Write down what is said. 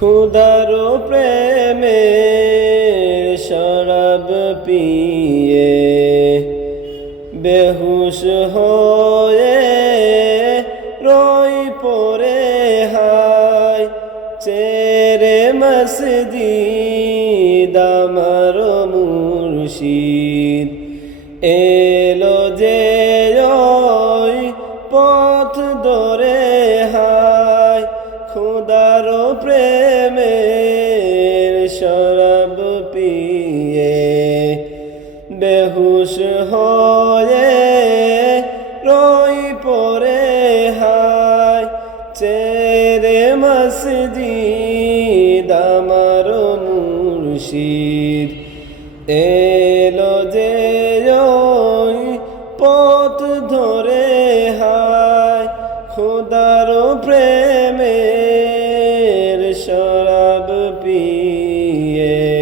ক্ষুদার প্রেমে শরাব পিয়ে বেহুশ হয়ে রই পরে হায়। চেরে মসজিদ আমার মুর্শিদ। এলো যে পথ ধরে হায়। খুদার প্রেমের শরাব পিয়ে বেহুশ হয়ে রই পরে হায়। চেরে মসজিদ আমার মুর্শিদ। এলো যে পথ ধরে হায়। খুদার প্রেমের सब पिए